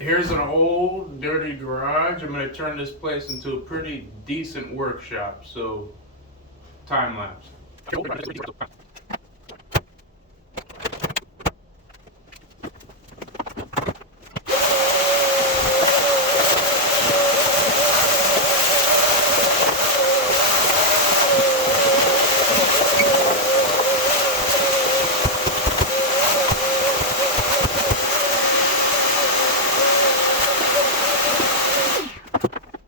Here's an old, dirty garage. I'm gonna turn this place into a pretty decent workshop, so time lapse.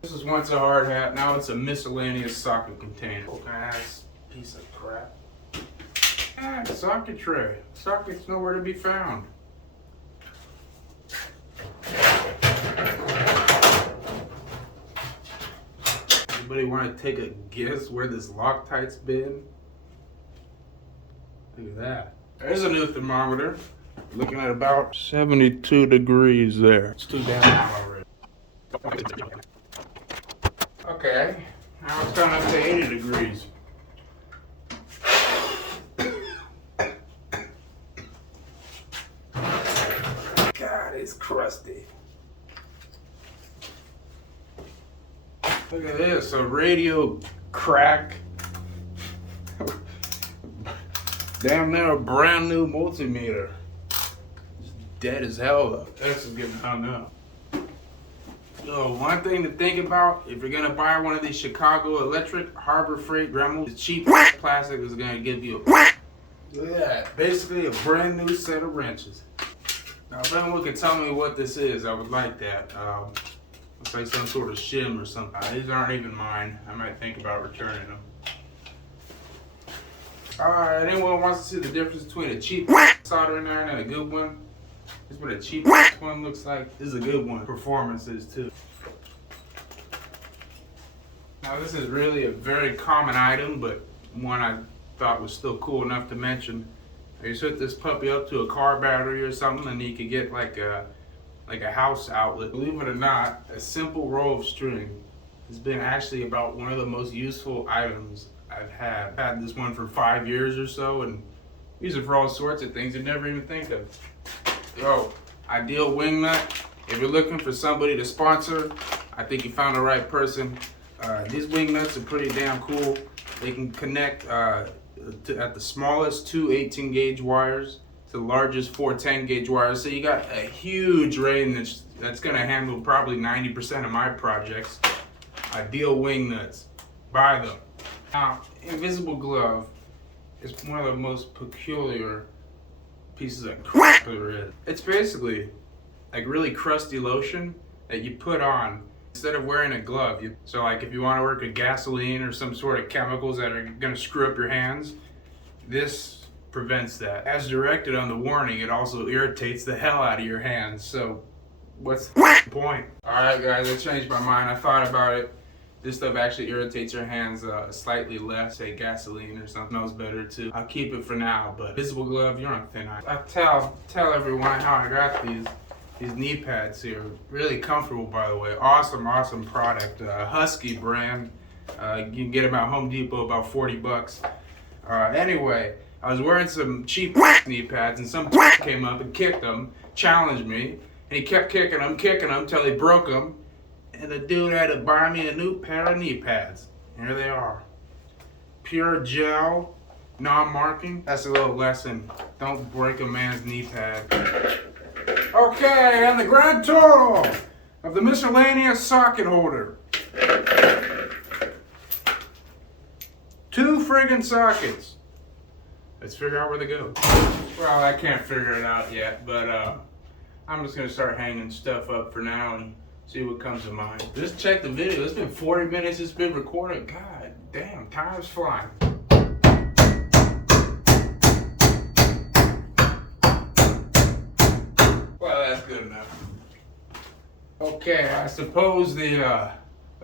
This is once a hard hat, now it's a miscellaneous socket container. Old ass piece of crap. Ah, socket tray. Socket's nowhere to be found. Anybody want to take a guess where this Loctite's been? Look at that. There's a new thermometer. Looking at about 72 degrees there. It's too damn hot already. Okay, now it's gone up to 80 degrees. God, it's crusty. Look at this, a radio crack. Damn near a brand new multimeter. It's dead as hell though. This is getting hung up. So one thing to think about, if you're gonna buy one of these Chicago Electric Harbor Freight Dremels, the cheap plastic is gonna give you a, look at that, basically a brand new set of wrenches. Now if anyone could tell me what this is, I would like that. Looks like some sort of shim or something. These aren't even mine. I might think about returning them. Alright, anyone wants to see the difference between a cheap soldering iron and a good one? This is what a cheap one looks like. This is a good one. Performances too. Now this is really a very common item, but one I thought was still cool enough to mention. You hook this puppy up to a car battery or something, and you could get like a house outlet. Believe it or not, a simple roll of string has been actually about one of the most useful items I've had. I've had this one for 5 years or so, and use it for all sorts of things you'd never even think of. Yo, ideal wing nut. If you're looking for somebody to sponsor, I think you found the right person. These wing nuts are pretty damn cool. They can connect at the smallest 2 18 gauge wires to the largest 4 10 gauge wires. So you got a huge range that's gonna handle probably 90% of my projects. Ideal wing nuts. Buy them. Now, invisible glove is one of the most peculiar pieces of crap there is. It's basically like really crusty lotion that you put on instead of wearing a glove. So like if you want to work with gasoline or some sort of chemicals that are going to screw up your hands, this prevents that. As directed on the warning, it also irritates the hell out of your hands. So what's the point? Alright guys, I changed my mind. I thought about it. This stuff actually irritates your hands slightly less. Say gasoline or something smells better too. I'll keep it for now, but visible glove, you're on thin ice. I'll tell everyone how I got these knee pads here. Really comfortable, by the way. Awesome product. Husky brand. You can get them at Home Depot, about 40 bucks. Anyway, I was wearing some cheap knee pads, and some came up and kicked them, challenged me, and he kept kicking them till he broke them. And the dude had to buy me a new pair of knee pads. Here they are. Pure gel, non-marking. That's a little lesson. Don't break a man's knee pad. Okay, and the grand total of the miscellaneous socket holder. 2 friggin' sockets. Let's figure out where they go. Well, I can't figure it out yet, but I'm just gonna start hanging stuff up for now and see what comes to mind. Just check the video. It's been 40 minutes it's been recorded. God damn, time's flying. Well, that's good enough. Okay, I suppose the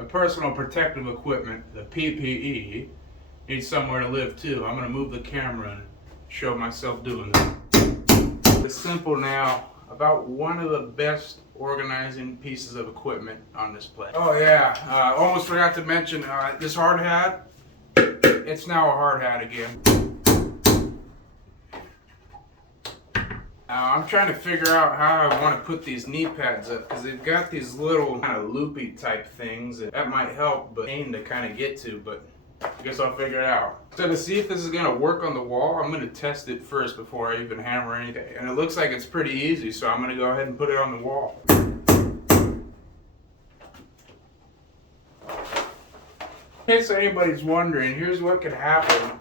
personal protective equipment, the PPE, needs somewhere to live too. I'm gonna move the camera and show myself doing that. It's simple now. About one of the best organizing pieces of equipment on this place. Oh yeah, almost forgot to mention this hard hat. It's now a hard hat again. Now I'm trying to figure out how I want to put these knee pads up because they've got these little kind of loopy type things. That might help, but pain to kind of get to, but I guess I'll figure it out. So to see if this is going to work on the wall, I'm going to test it first before I even hammer anything. And it looks like it's pretty easy, so I'm going to go ahead and put it on the wall. In case anybody's wondering, here's what can happen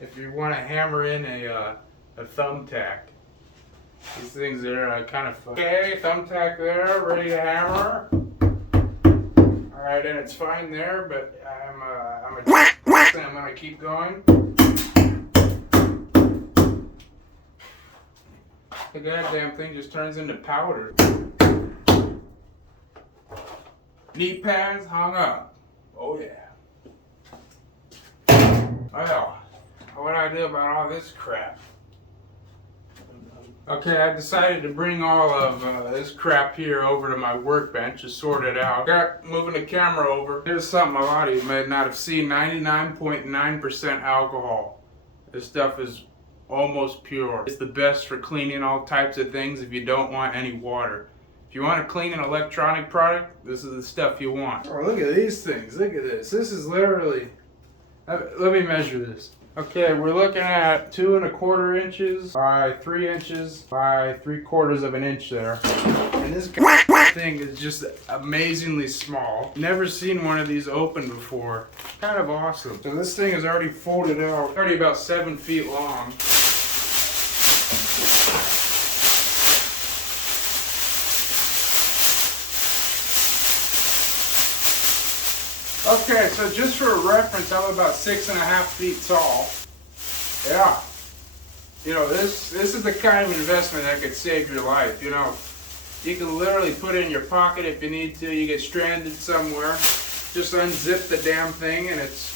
if you want to hammer in a thumbtack. These things are kind of fun. Okay, thumbtack there, ready to hammer. Alright, and it's fine there, but I'm gonna keep going. The goddamn thing just turns into powder. Knee pads hung up. Oh yeah. Well, what do I do about all this crap? Okay, I decided to bring all of this crap here over to my workbench to sort it out. Moving the camera over. Here's something a lot of you may not have seen. 99.9% alcohol. This stuff is almost pure. It's the best for cleaning all types of things if you don't want any water. If you want to clean an electronic product, this is the stuff you want. Oh, look at these things. Look at this. This is literally... Let me measure this. Okay, we're looking at 2 1/4 inches by 3 inches by 3/4 of an inch there. And this thing is just amazingly small. Never seen one of these open before. Kind of awesome. So this thing is already folded out, already about 7 feet long. Okay, so just for a reference, I'm about 6.5 feet tall. Yeah. You know, this is the kind of investment that could save your life. You know, you can literally put it in your pocket if you need to. You get stranded somewhere, just unzip the damn thing, and it's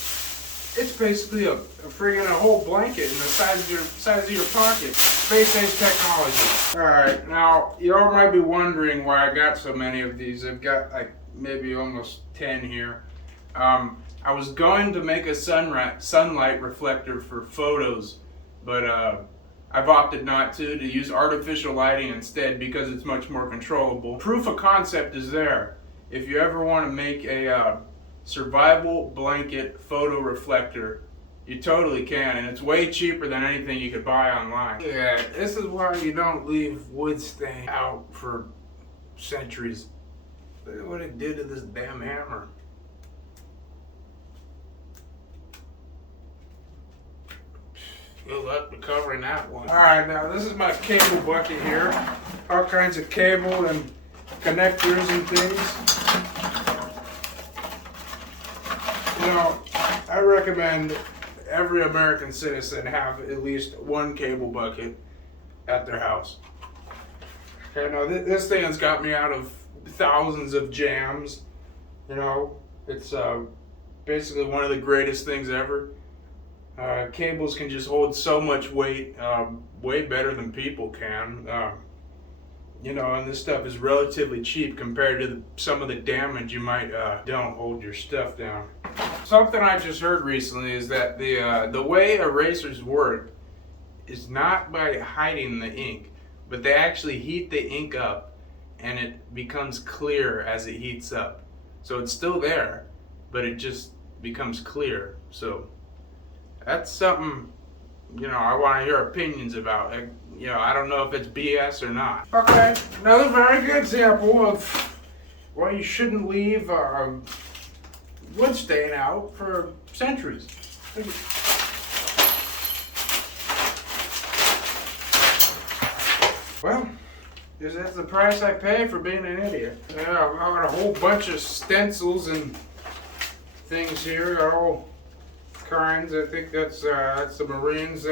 basically a friggin' a whole blanket in the size of your pocket. Space-age technology. All right, now you all might be wondering why I got so many of these. I've got like maybe almost 10 here. I was going to make a sunlight reflector for photos, but I've opted not to use artificial lighting instead because it's much more controllable. Proof of concept is there. If you ever want to make a survival blanket photo reflector, you totally can, and it's way cheaper than anything you could buy online. Yeah, this is why you don't leave wood stain out for centuries. Look at what it did to this damn hammer. Good luck recovering that one. Alright, now this is my cable bucket here. All kinds of cable and connectors and things. You know, I recommend every American citizen have at least one cable bucket at their house. Okay, now this thing has got me out of thousands of jams. You know, it's basically one of the greatest things ever. Cables can just hold so much weight, way better than people can. You know, and this stuff is relatively cheap compared to some of the damage you might don't hold your stuff down. Something I just heard recently is that the way erasers work is not by hiding the ink, but they actually heat the ink up and it becomes clear as it heats up. So it's still there, but it just becomes clear. So that's something, you know, I want to hear opinions about. You know, I don't know if it's BS or not. Okay, another very good example of why you shouldn't leave wood stain out for centuries. Well, that's the price I pay for being an idiot. Yeah, I've got a whole bunch of stencils and things here, all kinds. I think that's the Marines.